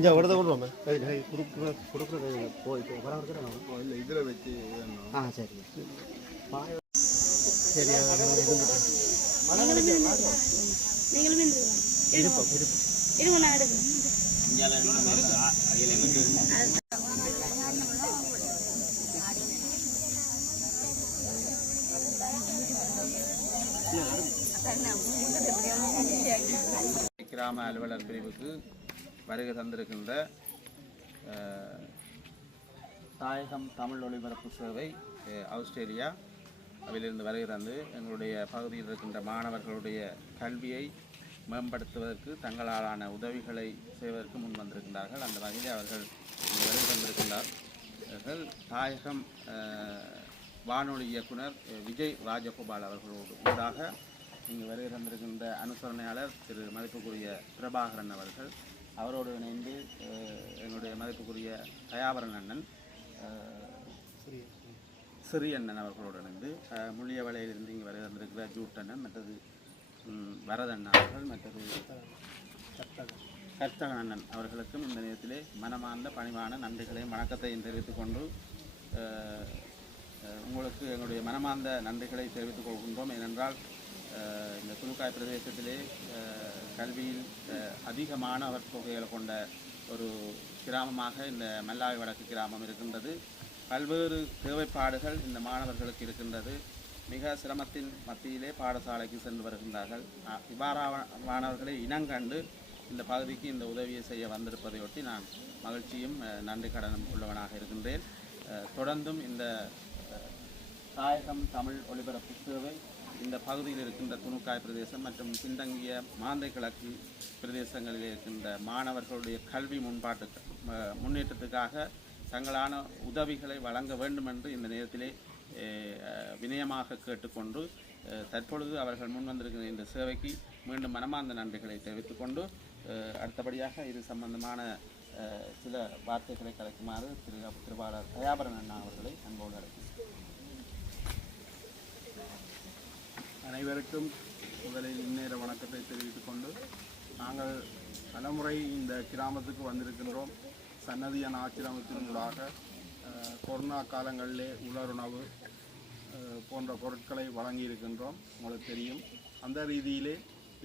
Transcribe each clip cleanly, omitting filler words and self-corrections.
கொஞ்சம் விடத கொண்டுருவோமே போயிட்டு வர இல்லை இதில் வச்சு சரி சரி கிராம அலுவலர் பிரிவுக்கு வருகை தந்திருக்கின்ற தாயகம் தமிழ் ஒளிபரப்பு சேவை ஆஸ்திரேலியா அவையிலிருந்து வருகை தந்து எங்களுடைய பகுதியில் இருக்கின்ற மாணவர்களுடைய கல்வியை மேம்படுத்துவதற்கு தங்களாலான உதவிகளை செய்வதற்கு முன் வந்திருக்கின்றார்கள். அந்த வகையில் அவர்கள் வருகை தந்திருக்கின்றார்கள். தாயகம் வானொலி இயக்குனர் விஜய் ராஜகோபால் அவர்களோடு ஊடாக இங்கு வருகை தந்திருக்கின்ற அனுசரணையாளர் திரு மதிப்புக்குரிய பிரபாகரன் அவர்கள், அவரோடு இணைந்து எங்களுடைய மதிப்புக்குரிய தயாபரன் அண்ணன் சிறியண்ணன் அவர்களோடு இணைந்து முள்ளிய வலையிலிருந்து இங்கு வருகை தந்திருக்கிற ஜூட்டண்ணன், மற்றது வரதண்ணன் அவர்கள், மற்றது கர்த்தகன் அண்ணன் அவர்களுக்கும் இந்த நேரத்திலே மனமார்ந்த பணிவான நன்றிகளையும் வணக்கத்தையும் தெரிவித்துக் கொண்டு உங்களுக்கு எங்களுடைய மனமார்ந்த நன்றிகளை தெரிவித்துக் கொள்கின்றோம். ஏனென்றால் இந்த துணுக்காய் பிரதேசத்திலே கல்வியில் அதிகமான தொகைகளை கொண்ட ஒரு கிராமமாக இந்த மல்லாவி வடக்கு கிராமம் இருக்கின்றது. பல்வேறு தேவைப்பாடுகள் இந்த மாணவர்களுக்கு இருக்கின்றது. மிக சிரமத்தின் மத்தியிலே பாடசாலைக்கு சென்று வருகின்றார்கள். இவ்வாறானவர்களை இனங்கண்டு இந்த பகுதிக்கு இந்த உதவியை செய்ய வந்திருப்பதையொட்டி நான் மகிழ்ச்சியும் நன்றி கடனும் உள்ளவனாக இருக்கின்றேன். தொடர்ந்தும் இந்த தாயகம் தமிழ் ஒளிபரப்பு சேவை இந்த பகுதியில் இருக்கின்ற துணுக்காய் பிரதேசம் மற்றும் பின்தங்கிய மாந்தை கிழக்கு பிரதேசங்களில் இருக்கின்ற மாணவர்களுடைய கல்வி முன்னேற்றத்துக்காக தங்களான உதவிகளை வழங்க வேண்டும் என்று இந்த நேரத்திலே வினயமாக கேட்டுக்கொண்டு தற்பொழுது அவர்கள் முன் வந்திருக்கிற இந்த சேவைக்கு மீண்டும் மனமார்ந்த நன்றிகளை தெரிவித்துக் கொண்டு அடுத்தபடியாக இது சம்பந்தமான சில வார்த்தைகளை கலைக்குமாறு திருவாளர் தயாபரன் அண்ணா அவர்களை அன்போடு அழைக்கிறேன். அனைவருக்கும் முதலில் இந்நேர வணக்கத்தை தெரிவித்துக் கொண்டு நாங்கள் பலமுறை இந்த கிராமத்துக்கு வந்திருக்கின்றோம். சன்னதியான ஆக்கிரமத்தினூடாக கொரோனா காலங்களிலே உலருணவு போன்ற பொருட்களை வழங்கியிருக்கின்றோம், உங்களுக்கு தெரியும். அந்த ரீதியிலே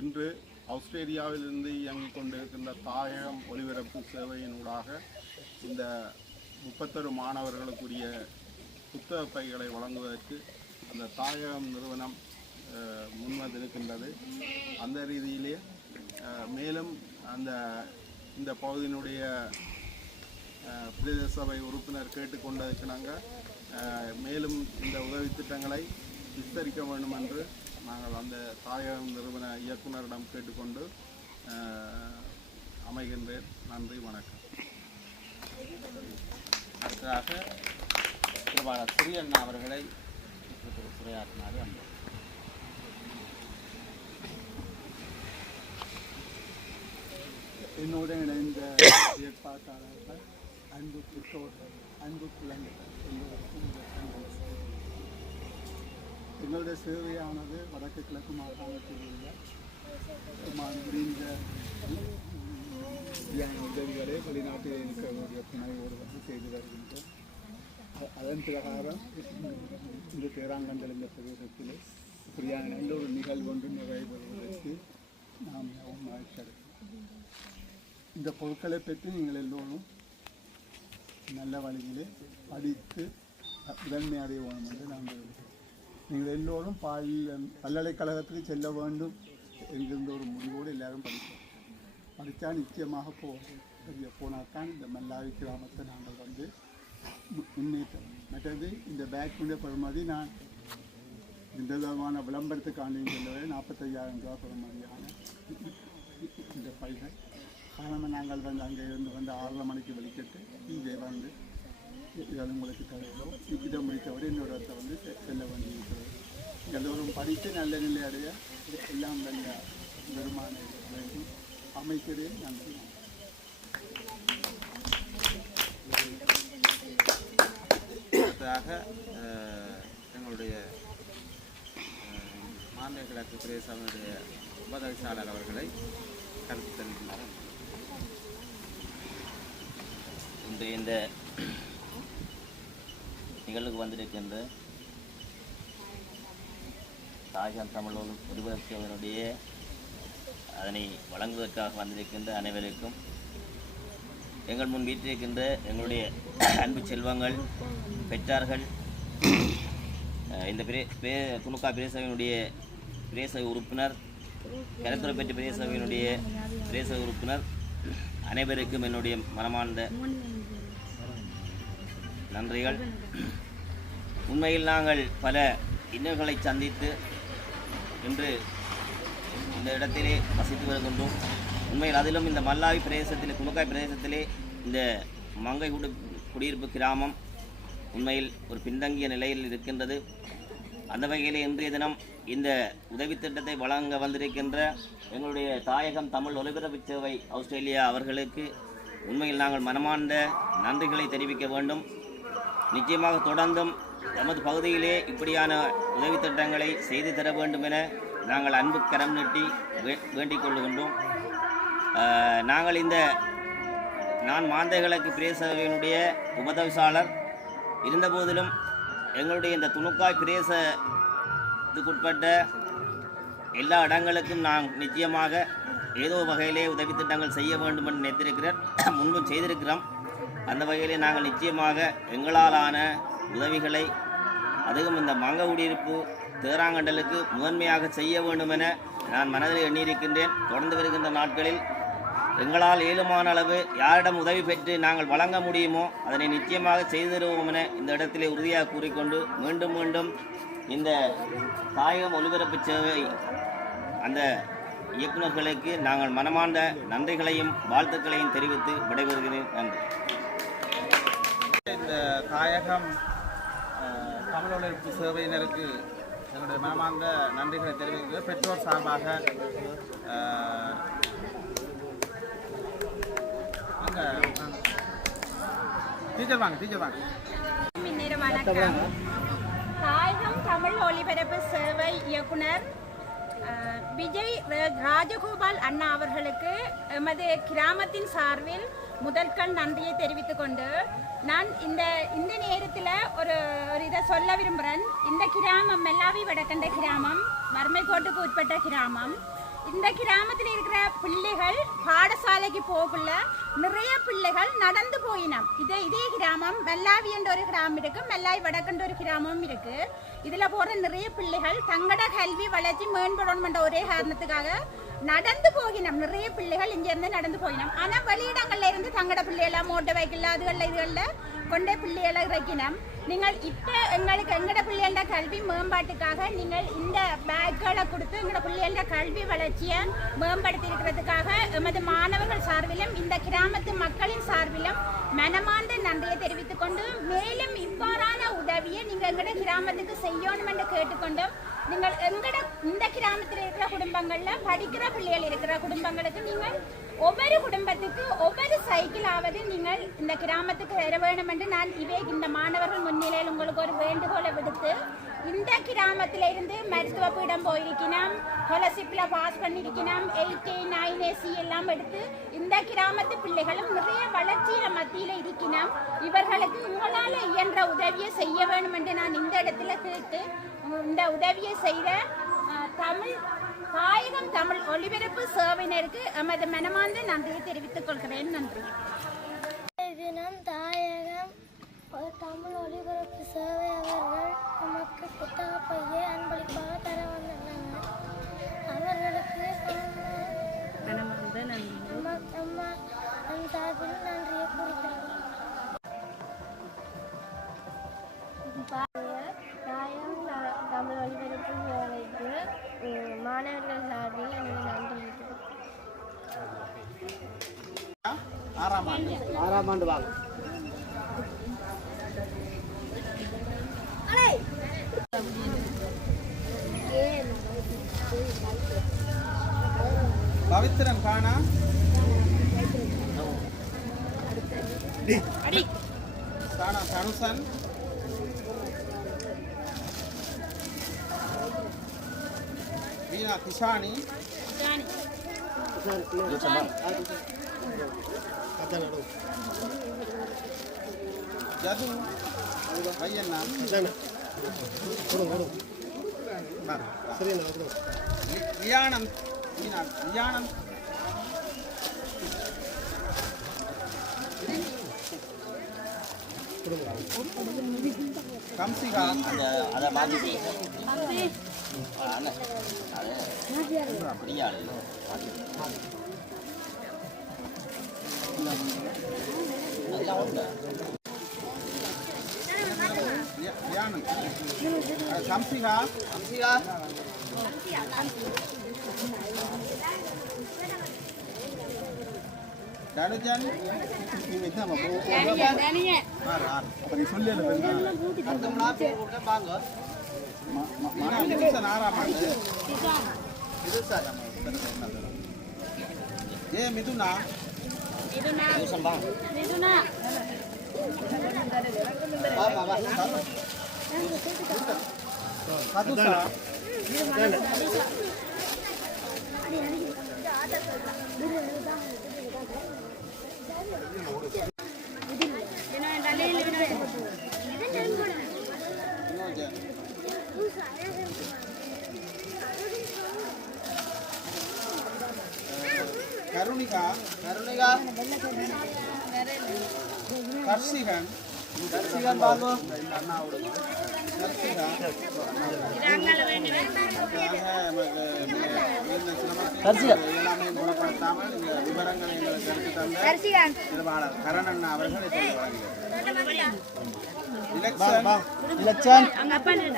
இன்று ஆஸ்திரேலியாவிலிருந்து இயங்கிக் கொண்டிருக்கின்ற தாயகம் ஒலிபரப்பு சேவையினூடாக இந்த 31 மாணவர்களுக்குரிய புத்தக பைகளை வழங்குவதற்கு அந்த தாயகம் நிறுவனம் முன்வந்திருக்கின்றது. அந்த ரீதியிலே மேலும் இந்த பகுதியினுடைய பிரதேச சபை உறுப்பினர் கேட்டுக்கொண்டதற்கு நாங்கள் மேலும் இந்த உதவி திட்டங்களை விஸ்தரிக்க வேண்டும் என்று நாங்கள் அந்த தாயகம் நிறுவன இயக்குநரிடம் கேட்டுக்கொண்டு அமைகின்றேன். நன்றி, வணக்கம். அடுத்ததாக திருவாளர் சிறியண்ணா அவர்களை உரையாற்றினார். அன்பு என்னோடு இணைந்த ஏற்பாட்டாளர்கள், அன்பு பெற்றோர்கள், அன்பு குழந்தைகள் எல்லோருக்கும் எங்களுடைய சேவையானது வடக்கு கிழக்கு மாகாணத்தில் உள்ள முடிந்த உதவிகளை வெளிநாட்டில் இருக்கிறவருடைய துணையோடு வந்து செய்து வருகின்றோம். அதன் பிரகாரம் இந்த பேராங்கண்டல் இந்த பிரதேசத்தில் இப்படியான நல்ல ஒரு நிகழ்வு ஒன்று நிறைவேறுவதற்கு நாம் மிகவும் மகிழ்ச்சி அடைகிறோம். இந்த பொருட்களை பற்றி நீங்கள் எல்லோரும் நல்ல வழியிலே படித்து முதன்மை அடைய வேண்டும் என்று நான் விரும்புகிறேன். நீங்கள் எல்லோரும் பல்கலைக்கழகத்துக்கு செல்ல வேண்டும் என்கின்ற ஒரு முடிவோடு எல்லாரும் படித்தா நிச்சயமாக போனால்தான் இந்த மல்லாவி கிராமத்தை நாங்கள் வந்து முன்னேற்றம். மற்றது இந்த பேக்குடைய பெறுமதி நான் இந்த விதமான விளம்பரத்துக்காண்டி சொல்லவே 45,000 ரூபா பெறுமதியான இந்த பைகள். காரணம் நாங்கள் வந்து அங்கே இருந்து 6:30 மணிக்கு வெளிக்கிட்டு இங்கே வந்து இதை உங்களுக்கு தருகிறோம். இதை முடித்தவரை இன்னொரு இடத்தை வந்து செல்ல வேண்டியிருக்கிறது. எல்லோரும் படித்து நல்ல நிலை அடைய எல்லாம் நல்ல வருமான வேண்டும் அமைக்கிறேன். நன்றி. அடுத்ததாக எங்களுடைய மாநில கிழக்கு பிரதேசனுடைய உபதவிசாளர் அவர்களை கருத்து தெரிவிக்கிறார். இன்றைய இந்த நிகழ்வுக்கு வந்திருக்கின்ற தாயகம் தமிழ் ஒலிபரப்பினுடைய அதனை வழங்குவதற்காக வந்திருக்கின்ற அனைவருக்கும் எங்கள் முன் வீட்டிருக்கின்ற எங்களுடைய அன்பு செல்வங்கள் பெற்றார்கள் இந்த துணுக்கா பிரேசவையினுடைய பிரேசவை உறுப்பினர் கருத்துரை பெற்ற பிரேசவையினுடைய பிரேசவை உறுப்பினர் அனைவருக்கும் என்னுடைய மனமார்ந்த நன்றிகள். உண்மையில் நாங்கள் பல இன்னல்களை சந்தித்து இன்று இந்த இடத்திலே வசித்து வருகின்றோம். உண்மையில் அதிலும் இந்த மல்லாவி பிரதேசத்திலே துணுக்காய் பிரதேசத்திலே இந்த மங்கை குடியிருப்பு கிராமம் உண்மையில் ஒரு பின்தங்கிய நிலையில் இருக்கின்றது. அந்த வகையிலே இன்றைய தினம் இந்த உதவி திட்டத்தை வழங்க வந்திருக்கின்ற எங்களுடைய தாயகம் தமிழ் ஒலிபரப்பு சேவை ஆஸ்திரேலியா அவர்களுக்கு உண்மையில் நாங்கள் மனமார்ந்த நன்றிகளை தெரிவிக்க வேண்டும். நிச்சயமாக தொடர்ந்தும் நமது பகுதியிலே இப்படியான உதவி திட்டங்களை செய்து தர வேண்டும் என நாங்கள் அன்பு கரம் நீட்டி வேண்டிக் கொள்ளுகின்றோம். நான் மாந்தைகளுக்கு பிரதேசவினுடைய உபதவிசாளர் இருந்தபோதிலும் எங்களுடைய இந்த துணுக்காய் பிரதேசத்துக்குட்பட்ட எல்லா இடங்களுக்கும் நான் நிச்சயமாக ஏதோ வகையிலே உதவி திட்டங்கள் செய்ய வேண்டும் என்று நினைத்திருக்கிறேன், முன்பும் செய்திருக்கிறோம். அந்த வகையிலே நாங்கள் நிச்சயமாக எங்களாலான உதவிகளை அதுவும் இந்த மங்க குடியிருப்பு தேராங்கண்டலுக்கு முதன்மையாக செய்ய வேண்டும் என நான் மனதில் எண்ணியிருக்கின்றேன். தொடர்ந்து வருகின்ற நாட்களில் எங்களால் இயலுமான அளவு யாரிடம் உதவி பெற்று நாங்கள் வழங்க முடியுமோ அதனை நிச்சயமாக செய்து தருவோம் என இந்த இடத்திலே உறுதியாக கூறிக்கொண்டு மீண்டும் மீண்டும் இந்த தாயகம் ஒலிபரப்பு சேவை அந்த இயக்குநர்களுக்கு நாங்கள் மனமார்ந்த நன்றிகளையும் வாழ்த்துக்களையும் தெரிவித்து விடைபெறுகிறேன். நன்றி. இந்த தாயகம் தமிழ் ஒலிபரப்பு சேவையினருக்கு எங்களுடைய மனமார்ந்த நன்றிகளை தெரிவிக்கிறது. பெற்றோர் சார்பாக வணக்கம். தாயகம் தமிழ் ஒலிபரப்பு சேவை இயக்குனர் விஜய் ராஜகோபால் அண்ணா அவர்களுக்கு எமது கிராமத்தின் சார்பில் முதற்கண் நன்றியை தெரிவித்துக் கொண்டு நான் இந்த நேரத்தில் ஒரு இதை சொல்ல விரும்புகிறேன். இந்த கிராமம் மெல்லாவி வடக்கண்ட கிராமம், வறுமை கோட்டுக்கு உட்பட்ட கிராமம். இந்த கிராமத்தில் இருக்கிற பிள்ளைகள் பாடசாலைக்கு போகல நிறைய பிள்ளைகள் நடந்து போயினோம். இதே கிராமம் மெல்லாவி என்ற ஒரு கிராமம் இருக்கு, மெல்லாவி வடக்கண்ட ஒரு கிராமமும் இருக்கு. இதுல போற நிறைய பிள்ளைகள் தங்கட கல்வி வளர்ச்சி மேம்படணும் என்ற ஒரே காரணத்துக்காக நடந்து போகினோம். நிறைய பிள்ளைகள் இங்க இருந்து நடந்து போயினோம். ஆனா வெளியிடங்கள்ல இருந்து தங்கட பிள்ளைகள மோட்டர் வைக்கல இதுகள்ல கொண்டே பிள்ளைகளை இறக்கினோம். நீங்கள் இப்போ எங்களோட பிள்ளைகளோட கல்வி மேம்பாட்டுக்காக நீங்கள் இந்த பேக்குகளை கொடுத்து எங்களோட பிள்ளைகளோட கல்வி வளர்ச்சியை மேம்படுத்தி இருக்கிறதுக்காக எமது மாணவர்கள் சார்பிலும் இந்த கிராமத்து மக்களின் சார்பிலும் மனமார்ந்த நன்றியை தெரிவித்துக் கொண்டு மேலும் இவ்வாறான உதவியை நீங்கள் எங்களோட கிராமத்துக்கு செய்யணும் என்று கேட்டுக்கொண்டும் நீங்கள் எங்களோட இந்த கிராமத்தில் இருக்கிற குடும்பங்களில் படிக்கிற பிள்ளைகள் இருக்கிற குடும்பங்களுக்கு நீங்கள் ஒவ்வொரு குடும்பத்துக்கு ஒவ்வொரு சைக்கிளாவது நீங்கள் இந்த கிராமத்துக்கு வர வேண்டும் என்று நான் இந்த மாணவர்கள் முன்னிலையில் உங்களுக்கு ஒரு வேண்டுகோளை விடுத்து இந்த கிராமத்தில் இருந்து மருத்துவ பீடம் போயிருக்கணும், ஸ்காலர்ஷிப்பில் பாஸ் பண்ணியிருக்கணும், 8A 9AC எல்லாம் எடுத்து இந்த கிராமத்து பிள்ளைகளும் நிறைய வளர்ச்சியில் மத்தியில் இருக்கணும். இவர்களுக்கு உங்களால் இயன்ற உதவியை செய்ய வேண்டும் என்று நான் இந்த இடத்துல கேட்டு இந்த உதவியை செய்த தாயகம் தமிழ் ஒலிபரப்பு சேவையினருக்கு எமது மனமார்ந்த நன்றியை தெரிவித்துக் கொள்கிறேன். நன்றி. தினம் தாயகம் தமிழ் ஒலிபரப்பு சேவை அவர்கள் நமக்கு புத்தக பையை அன்பளிப்பாக தர வந்துள்ளாங்க. அவர்களுக்கு நம் சார்பில் நன்றியை கூறுகிறோம். தாயகம் தமிழ் ஒலிபரப்பு சேவைக்கு மாணவர்கள் சார்பில் எனக்கு நன்றி. ஆறாம் ஆண்டு வாங்க. பவித்ரன் காணா தனுசன் வீணா கிஷானி ஜது பையண்ணா வியானம் வியானம் கம்சிகா அந்த அதை மாற்றி அண்ணன் அது அப்படியா அதெல்லாம் உண்டு வியானம் கம்சிகா கம்சிகா தனுஜன் அப்படி சொல்லி அடுத்தவங்களா பேர் போட்டு வாங்க ஆறாம் ஆண்டு இது சார் ஏ மிதுனா டியூஷன் வாங்க வா வா வா கதுசா கருணிகா கருணிகா கர்ஷிகன் தர்சிகன் பாபு கர்ஷிகா எல்லாமே குணப்படுத்தாமல் இந்த விவரங்களை எங்களுக்கு எடுத்து தந்த திருவாளர் கரணன் அவர்கள் இலட்சன்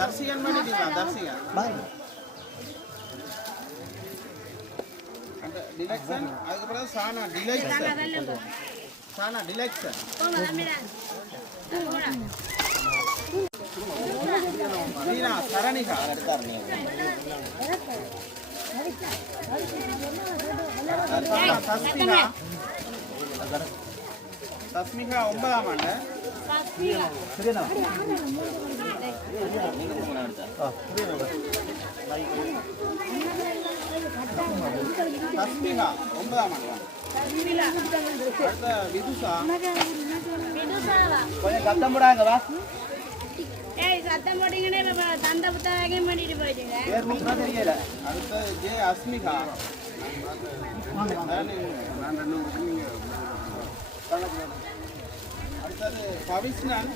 தர்சிகன் பண்ணிட்டீங்களா தர்சிகன் அந்த டிலெக்ஷன் அதுக்கு பிறகு சானா டிலெக்ஷன் சானா டிலெக்ஷன் மீனா சரணிகா தஸ்மிகா தஸ்மிகா 9ஆம் ஆண்டு தஸ்மிகா 9ஆம் ஆண்டு அடுத்த விதுஷா கொஞ்சம் சத்தம் போடாங்க வா சத்தம் போட்டீங்கன்னா தந்த புத்தகம் பண்ணிட்டு போயிட்டீங்க பேர் மூணு தெரியல அடுத்த ஜே அஸ்மிகா அடுத்தது பவிஷ்ணன்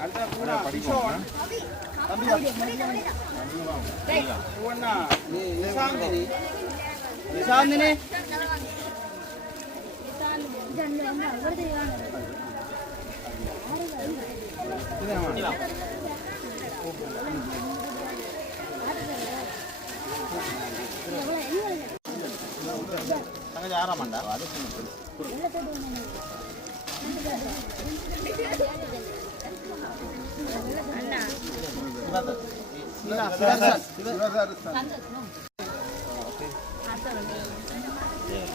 அடுத்த பூரா கிஷோன் பூவண்ணா நிசாந்தினி நிசாந்தினி தங்கச்சி 6ஆம் ஆண்டா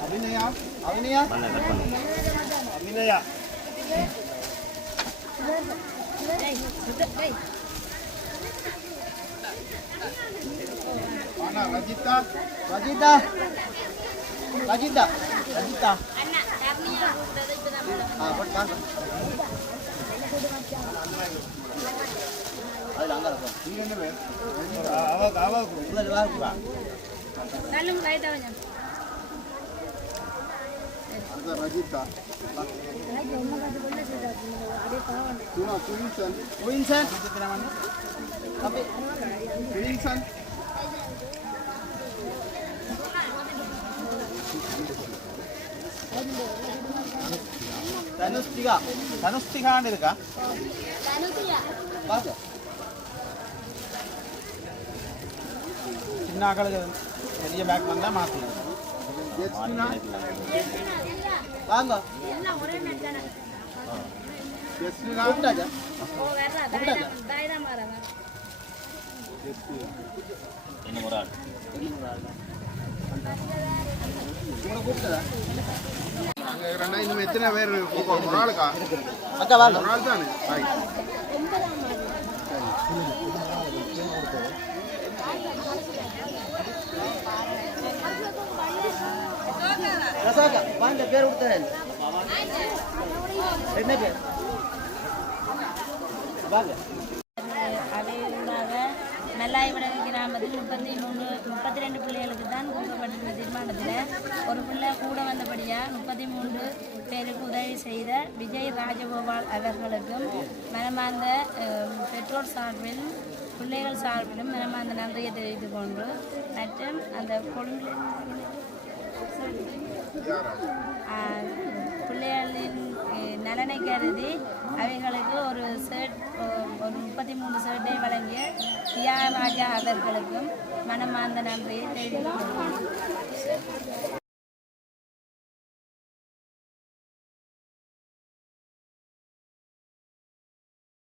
அபிநயா அபிநயா அபிநயா ஆனா ரஜிதா ரஜிதா ரஜிதா ரஜிதா போட்டு அதில் அங்கே இருக்கும் நீங்க என்ன பேர் நல்ல கைத்தவங்க அடுத்த ரஜிதா குயின்சன் குயின்சன் குயின்சன் தனுஷ்டிகா தனுஷ்டிகான்னு இருக்கா வாங்க சின்ன ஆக்களுக்கு பெரிய பேக் வந்தால் மாற்றலாம் வாங்க எல்லாம் ஒரே நேரம் தானே கூப்பிட்டாச்சா ஓ வேற தாய்தான் மாறவா என்ன ஒரு ஆள் உங்களை கூப்பிட்டதா நாங்கள் இன்னும் எத்தனை பேர் ஒரு ஆளுக்கா அக்கா வாங்க ஒரு ஆள் தானே ரசாக்கா வாங்க பேர் கொடுத்தேன் என்ன பேர் வாங்க அவையூடாக நல்லாய்வடகு கிராமத்தில் 32 பிள்ளைகளுக்கு தான் கொடுக்கப்பட்டிருந்த தீர்மானத்தில் ஒரு பிள்ளை கூட வந்தபடியாக 33 பேருக்கு உதவி செய்த விஜய் ராஜகோபால் அவர்களுக்கும் மனமார்ந்த பெற்றோர் சார்பில் பிள்ளைகள் சார்பிலும் மனமார்ந்த நன்றியை தெரிவித்துக் கொண்டு மற்றும் அந்த பிள்ளைகளின் நலனை கருதி அவைகளுக்கு ஒரு 33 ஷர்ட்டை வழங்கிய தியாகராஜா அவர்களுக்கும் மனமார்ந்த நன்றியை தெரிவித்துக் கொள்கிறேன்.